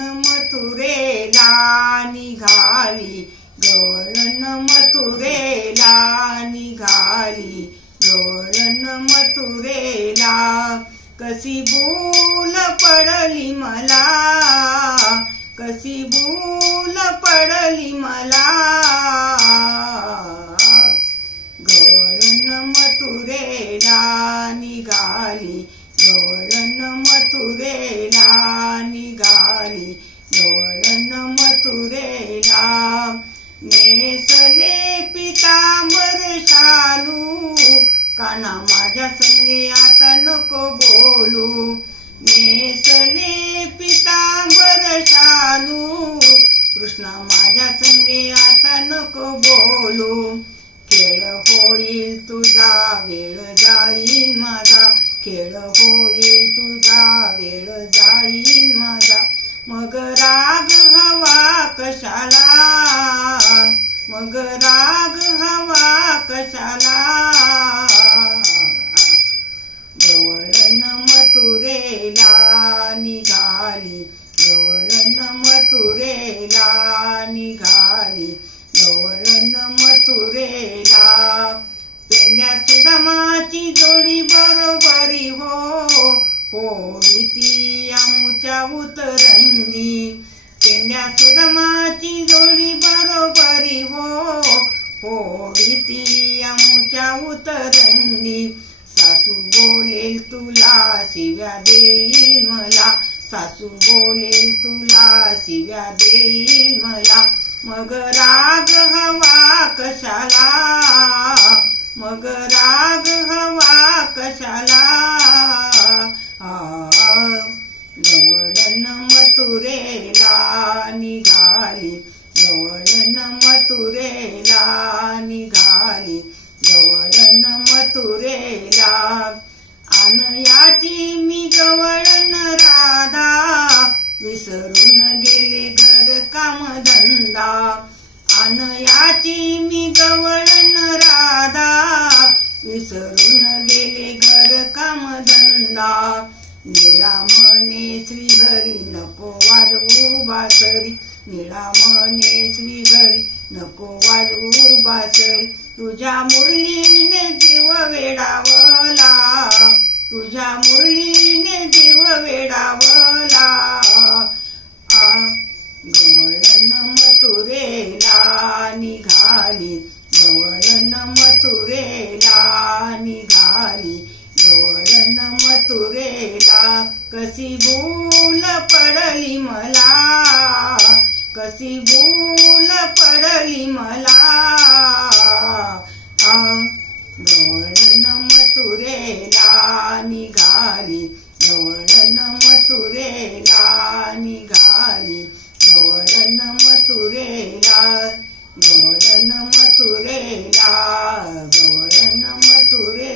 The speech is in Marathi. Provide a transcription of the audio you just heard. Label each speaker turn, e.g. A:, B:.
A: मथुरेला निघाली गवळण मथुरेला निघाली गवळण मथुरेला कशी भूल पडली मला कशी भूल पडली मला. गवळण मथुरेला निघाली गवळण मथुरेला निघाली गवळण मथुरेला. नेसले पितांबर शालू. काना माझ्या संगे आता नको बोलू. नेसले पितांबर शालू. कृष्णा माझ्या संगे आता नको बोलू. खेळ होईल तुझा वेळ जाईल माझा. खेळ होईल तुझा वेळ जाईल माझा. मग राग हवा कशाला? मग राग हवा कशाला? जवळन मथुरेला निघाली जवळन मथुरेला निघाली जवळन मथुरेला. पेंड्या सुदामाची जोडी बरोबरी हो होळी ती आमुच्या उतरंगी. पेंड्या सुदामाची जोडी बरोबरी हो. होती ती आमुच्या उतरंडी सासू बोलेल तुला शिव्या देईल मला. सासू बोलेल तुला शिव्या देईल मला. मग राग हवा कशाला? मग राग हवा कशाला? गवळण मथुरेला निघाली. गवळण मथुरेला निघाली. गवळण मथुरेला याची मी गवळण राधा. विसरून गेले घर कामधंदा याची मी गवळण राधा. विसरून गेले घर काम धंदा निळा मने श्रीहरी नको वाजवू बासरी निळा मने श्रीहरी नको वाजवू बासरी तुझ्या मुरलीने जीव वेडावला. तुझ्या मुरलीने जीव वेडावला. गळण मथुरेला निघाली. गवळण मथुरेला निघाली. गवळण मथुरेला कशी भूल पडली मला? कशी भूल पडली मला? गवळण मथुरेला निघाली. गवळण मथुरेला निघाली. गवळण मथुरेला गवळण मथुरेला गवळण मथुरेला